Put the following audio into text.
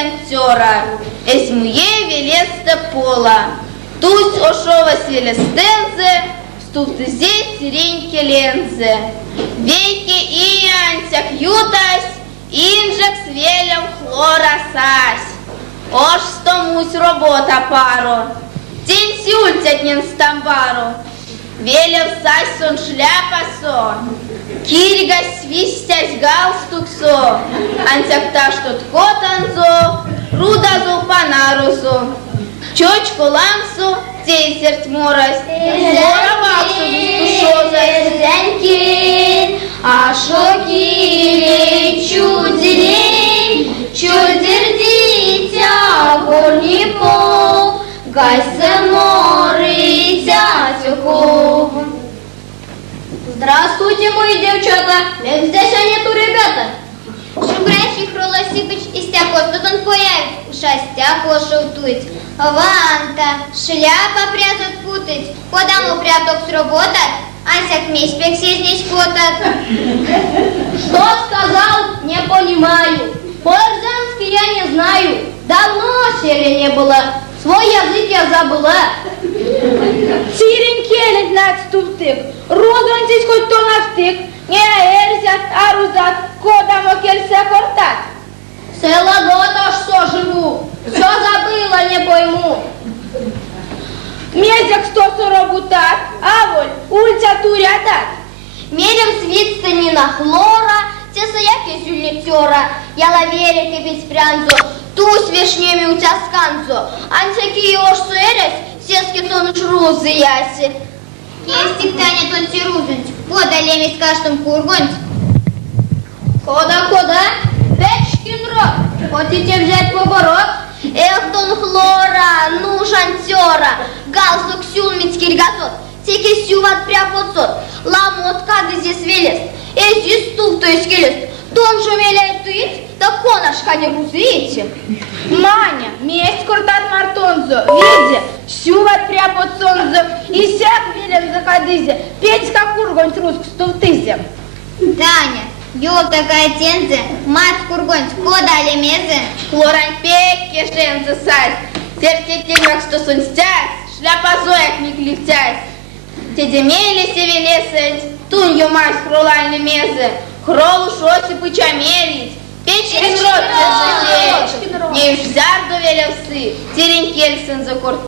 антера, эсмуе велеста пола, тусь ошовас велестензе, стултызе сиреньке лензе, вейке и антяк ютась, инжек с велем хлора сась. Ош стомусь работа пару, тень сюльтятнен стамбару, велев сась сон шляпа сон. Кирига свистясь галстук со, антякта что ткотанзо, рудазо панарусу, чочку ламсу, тейсерть морось, мора ваксу вистушозась. Зенькин, а шокири чудерей, чудер дитя горний пол, гайсе мори тятюков. Здравствуйте, мои девчата! Ведь здесь нету ребята. Шугращий Хролосипыч и стяко, тут он появится, шастяко шутуть. Ванта, шляпа прятать путать, куда му пряток сработать, ансяк меспек здесь котат. Что сказал, не понимаю. По-эрзански я не знаю. Давно селе не было. Свой язык я забыла. Сиренькелет над стултык, родонтись хоть то навтык, не эрзят, арузат, кодамо кельсе кортат. Целый год аж что живу. Все забыла, не пойму. Мезек сто соробутат, аволь, ульца турятат. Мерем свитца не на хлора, те саяки зюлетера, я лаверик и беспрянзо, тусь вишнеми у тебя сканзо, антяки ош суэрясь, сески тон жрузы яси. Кестик Таня тон тирузунь, пода лемись каштом кургунь. Кода, печкин рот. Хотите взять в оборот? Эх, тон хлора, ну шантера, галстук сюлмить киргазот, теки сюват пряпоцот, ламот кады здесь велест, эзи стув то есть келест, тон же веляет туить, да конашка не рузыете. Маня, месть кортат мартонзо, видя, сюват пряпоцонзо, и сяк велен заходызе, Петька кургонь труск стултызе. Таня, ёл такая тензе, мать кургонь, кода лемезе. Хлорань пекке шензе сась, терте тельмак что сунстясь, шляпа зояк не клифтясь. Тедемели севелесать, тунью мать хролальны мезе, хролу шоси пыча мерить, печкин рот держать, не уж зарду велевсы, теренькельсен за корт.